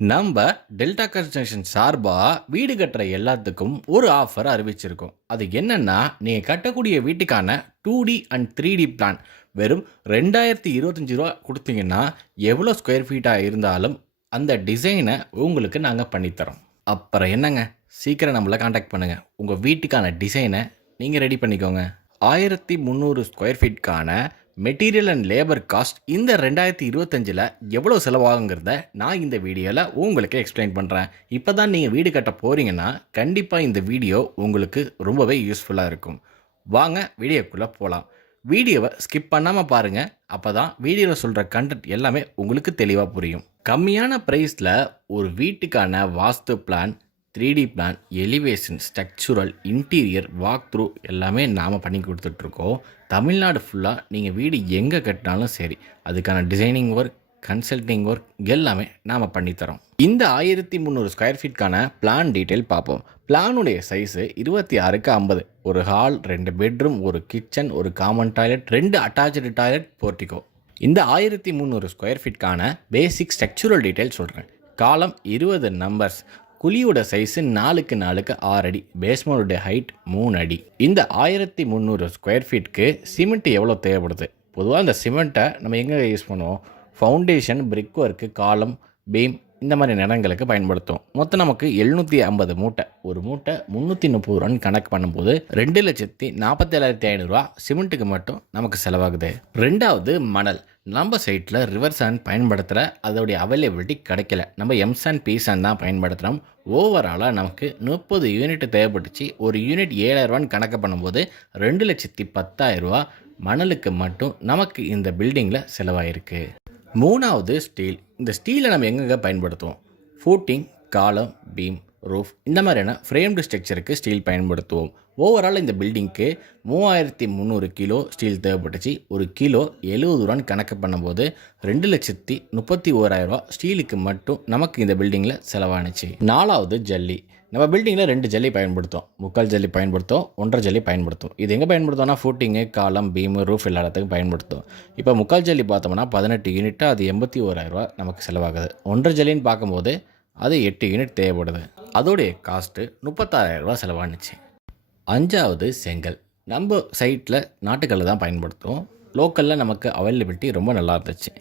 நம்ம delta construction சார்பாக வீடு கட்டுற எல்லாத்துக்கும் ஒரு ஆஃபர் அறிவிச்சிருக்கோம். அது என்னென்னா நீங்கள் கட்டக்கூடிய வீட்டுக்கான two D and three D plan வெறும் ரெண்டாயிரத்தி இருபத்தஞ்சி ரூபா கொடுத்தீங்கன்னா எவ்வளோ ஸ்கொயர் ஃபீட்டாக இருந்தாலும் அந்த டிசைனை உங்களுக்கு நாங்கள் பண்ணித்தரோம் அப்புறம் என்னங்க? சீக்கிரம் நம்மளை காண்டாக்ட் பண்ணுங்கள் உங்கள் வீட்டுக்கான டிசைனை நீங்கள் ரெடி பண்ணிக்கோங்க. ஆயிரத்தி முந்நூறு ஸ்கொயர் ஃபீட்கான மெட்டீரியல் அண்ட் லேபர் காஸ்ட் இந்த ரெண்டாயிரத்தி இருபத்தஞ்சில் எவ்வளோ செலவாகுங்கிறத நான் இந்த வீடியோவில் உங்களுக்கு எக்ஸ்பிளைன் பண்ணுறேன் இப்போ தான் நீங்கள் வீடு கட்ட போகிறீங்கன்னா கண்டிப்பாக இந்த வீடியோ உங்களுக்கு ரொம்பவே யூஸ்ஃபுல்லாக இருக்கும். வாங்க வீடியோக்குள்ளே போகலாம் வீடியோவை ஸ்கிப் பண்ணாமல் பாருங்கள் அப்போ தான் வீடியோவில் சொல்கிற கண்டென்ட் எல்லாமே உங்களுக்கு தெளிவாக புரியும். கம்மியான ப்ரைஸில் ஒரு வீட்டுக்கான vastu plan three D plan elevation structural interior walk through எல்லாமே நாம் பண்ணி கொடுத்துட்ருக்கோம். தமிழ்நாடு ஃபுல்லாக நீங்கள் வீடு எங்கே கட்டினாலும் சரி அதுக்கான டிசைனிங் ஒர்க் கன்சல்டிங் ஒர்க் எல்லாமே நாம் பண்ணித்தரோம். இந்த ஆயிரத்தி முந்நூறு ஸ்கொயர் ஃபீட்கான பிளான் டீட்டெயில் பார்ப்போம். பிளானுடைய சைஸு இருபத்தி ஆறுக்கு ஐம்பது. ஒரு ஹால் ரெண்டு பெட்ரூம் ஒரு கிச்சன் ஒரு காமன் டாய்லெட் ரெண்டு அட்டாச்சு டாய்லெட் போர்ட்டிகோ இந்த ஆயிரத்தி முந்நூறு ஸ்கொயர் ஃபீட்கான பேசிக் ஸ்ட்ரக்சுரல் டீட்டெயில் சொல்கிறேன் காலம் இருபது நம்பர்ஸ் குழியோட சைஸு நாலுக்கு நாலுக்கு ஆறு அடி பேஸ்மெண்டோட ஹைட் மூணு அடி. இந்த ஆயிரத்தி முந்நூறு ஸ்கொயர் ஃபீட்க்கு சிமெண்ட் எவ்வளோ தேவைப்படுது? பொதுவாக இந்த சிமெண்ட்டை நம்ம எங்கே யூஸ் பண்ணுவோம்? Foundation brick work column beam இந்த மாதிரி நிலங்களுக்கு பயன்படுத்தும் மொத்தம் நமக்கு எழுநூற்றி ஐம்பது மூட்டை. ஒரு மூட்டை முந்நூற்றி முப்பது ரூபான்னு கணக்கு பண்ணும்போது ரெண்டு லட்சத்தி நாற்பத்தேழாயிரத்தி ஐநூறுரூவா சிமெண்ட்டுக்கு மட்டும் நமக்கு செலவாகுது. ரெண்டாவது மணல். நம்ம சைட்டில் ரிவர் சாண்ட் பயன்படுத்துகிற அதோடைய அவைலபிலிட்டி கிடைக்கல. நம்ம எம் சாண்ட் பி சாண்ட் தான் பயன்படுத்துகிறோம் ஓவராலாக நமக்கு முப்பது யூனிட் தேவைப்பட்டுச்சு. ஒரு யூனிட் ஏழாயிரரூவான்னு கணக்கு பண்ணும்போது ரெண்டு லட்சத்தி பத்தாயிரரூவா மணலுக்கு மட்டும் நமக்கு இந்த பில்டிங்கில் செலவாயிருக்கு. மூணாவது ஸ்டீல் இந்த ஸ்டீலை நம்ம எங்கெங்கே பயன்படுத்துவோம்? ஃபூட்டிங் காலம் பீம் ரூஃப் இந்த மாதிரியான ஃப்ரேம்டு ஸ்ட்ரக்சருக்கு ஸ்டீல் பயன்படுத்துவோம். ஓவரால் இந்த பில்டிங்க்கு மூவாயிரத்தி முந்நூறு கிலோ ஸ்டீல் தேவைப்பட்டுச்சு. ஒரு கிலோ எழுபது ரூபான்னு கணக்கு பண்ணும்போது ரெண்டு லட்சத்தி முப்பத்தி ஓராயிரரூவா ஸ்டீலுக்கு மட்டும் நமக்கு இந்த பில்டிங்கில் செலவானுச்சு. நாலாவது ஜல்லி. நம்ம பில்டிங்கில் ரெண்டு ஜல்லி பயன்படுத்தும் முக்கால் ஜல்லி பயன்படுத்தும் ஒன்றரை ஜல்லி பயன்படுத்தும் இது எங்கே பயன்படுத்தோம்னா ஃபூட்டிங்கு காலம் பீமு ரூஃப் எல்லாத்துக்கும் பயன்படுத்தும் இப்போ முக்கால் ஜல்லி பார்த்தோம்னா பதினெட்டு யூனிட்டாக அது எண்பத்தி ஓராயிரரூவா நமக்கு செலவாகுது. ஒன்றரை ஜல்லின்னு பார்க்கும்போது அது எட்டு யூனிட் தேவைப்படுது. அதோடைய காஸ்ட்டு முப்பத்தாறாயிரரூவா செலவானுச்சு. அஞ்சாவது செங்கல். நம்ம சைட்டில் நாட்டுக்கல்லை தான் பயன்படுத்துவோம் லோக்கலில் நமக்கு அவைலபிலிட்டி ரொம்ப நல்லா இருந்துச்சு.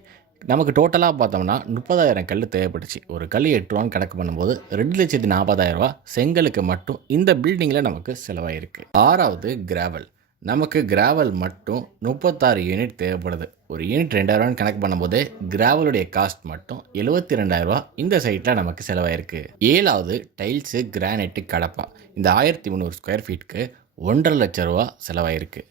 நமக்கு டோட்டலாக பார்த்தோம்னா முப்பதாயிரம் கல் தேவைப்பட்டுச்சு. ஒரு கல் எட்டு ரூபான்னு கணக்கு பண்ணும்போது ரெண்டு லட்சத்தி நாற்பதாயிரரூபா செங்கலுக்கு மட்டும் இந்த பில்டிங்கில் நமக்கு செலவாயிருக்கு. ஆறாவது கிராவல் நமக்கு கிராவல் மட்டும் முப்பத்தாறு யூனிட் தேவைப்படுது. ஒரு யூனிட் ரெண்டாயிரரூவான்னு கணக்கு பண்ணும்போது கிராவலுடைய காஸ்ட் மட்டும் எழுபத்தி ரெண்டாயிரரூவா இந்த சைட்டில் நமக்கு செலவாயிருக்கு. ஏழாவது டைல்ஸு கிரானைட்டு கடப்பா இந்த ஆயிரத்தி முந்நூறு ஸ்கொயர் ஃபீட்டுக்கு ஒன்றரை லட்ச ரூபா செலவாயிருக்கு.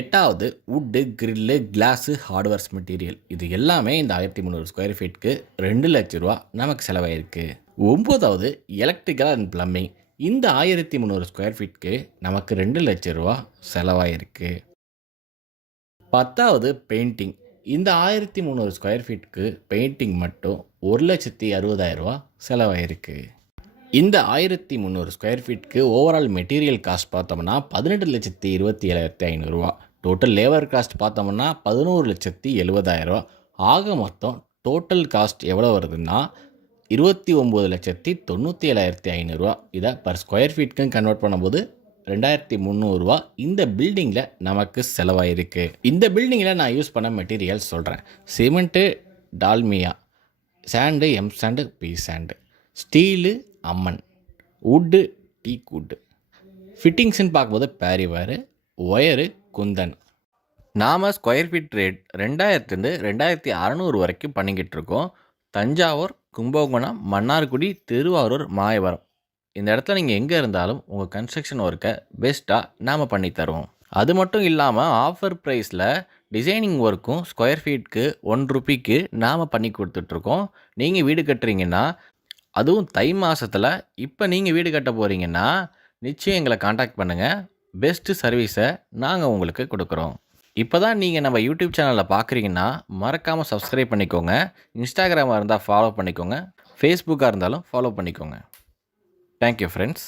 எட்டாவது wood grill glass hardwares material இது எல்லாமே இந்த ஆயிரத்தி முந்நூறு ஸ்கொயர் ஃபீட்டுக்கு ரெண்டு லட்ச ரூபா நமக்கு செலவாயிருக்கு. ஒம்பதாவது எலக்ட்ரிக்கல் அண்ட் பிளம்பிங் இந்த ஆயிரத்தி முந்நூறு ஸ்கொயர் ஃபீட்க்கு நமக்கு ரெண்டு லட்ச ரூபா செலவாயிருக்கு. பத்தாவது பெயிண்டிங் இந்த ஆயிரத்தி முந்நூறு ஸ்கொயர் ஃபீட்க்கு பெயிண்டிங் மட்டும் ஒரு லட்சத்தி அறுபதாயிரரூவா செலவாயிருக்கு. இந்த ஆயிரத்தி முந்நூறு ஸ்கொயர் ஃபீட்க்கு ஓவரால் மெட்டீரியல் காஸ்ட் பார்த்தோம்னா பதினெட்டு லட்சத்தி இருபத்தி ஏழாயிரத்தி ஐநூறுரூவா டோட்டல் லேபர் காஸ்ட் பார்த்தோம்னா பதினோரு லட்சத்தி எழுபதாயிரரூவா ஆக மொத்தம் டோட்டல் காஸ்ட் எவ்வளோ வருதுன்னா இருபத்தி ஒம்பது லட்சத்தி தொண்ணூற்றி ஏழாயிரத்தி ஐநூறுரூவா இதை பர் ஸ்கொயர் ஃபீட்க்கும் கன்வெர்ட் பண்ணும்போது ரெண்டாயிரத்தி முந்நூறுரூவா இந்த பில்டிங்கில் நமக்கு செலவாயிருக்கு. இந்த பில்டிங்கில் நான் யூஸ் பண்ண மெட்டீரியல் சொல்கிறேன் cement Dalmia sand M sand P sand steel Amman. Wood teak good ஃபிட்டிங்ஸ்னு பார்க்கும்போது பேரிவார் ஒயரு குந்தன். நாம் ஸ்கொயர் ஃபீட் ரேட் ரெண்டாயிரத்துலேருந்து ரெண்டாயிரத்தி அறநூறு வரைக்கும் பண்ணிக்கிட்டு இருக்கோம். தஞ்சாவூர் கும்பகோணம் மன்னார்குடி திருவாரூர் மாயவரம். இந்த இடத்துல நீங்கள் எங்கே இருந்தாலும் உங்கள் கன்ஸ்ட்ரக்ஷன் ஒர்க்கை பெஸ்ட்டாக நாம் பண்ணி தருவோம். அது மட்டும் இல்லாமல் ஆஃபர் ப்ரைஸில் டிசைனிங் ஒர்க்கும் ஸ்கொயர் ஃபீட்க்கு ஒன் ருபிக்கு நாம் பண்ணி கொடுத்துட்ருக்கோம். நீங்கள் வீடு கட்டுறீங்கன்னா அதுவும் தை மாதத்தில் இப்போ நீங்கள் வீடு கட்ட போகிறீங்கன்னா நிச்சயம் எங்களை காண்டாக்ட் பண்ணுங்கள் பெஸ்ட்டு சர்வீஸை நாங்கள் உங்களுக்கு கொடுக்குறோம். இப்போ தான் நீங்கள் நம்ம யூடியூப் சேனலில் பார்க்குறீங்கன்னா மறக்காமல் சப்ஸ்கிரைப் பண்ணிக்கோங்க. இன்ஸ்டாகிராமாக இருந்தால் ஃபாலோ பண்ணிக்கோங்க. ஃபேஸ்புக்காக இருந்தாலும் ஃபாலோ பண்ணிக்கோங்க. Thank you friends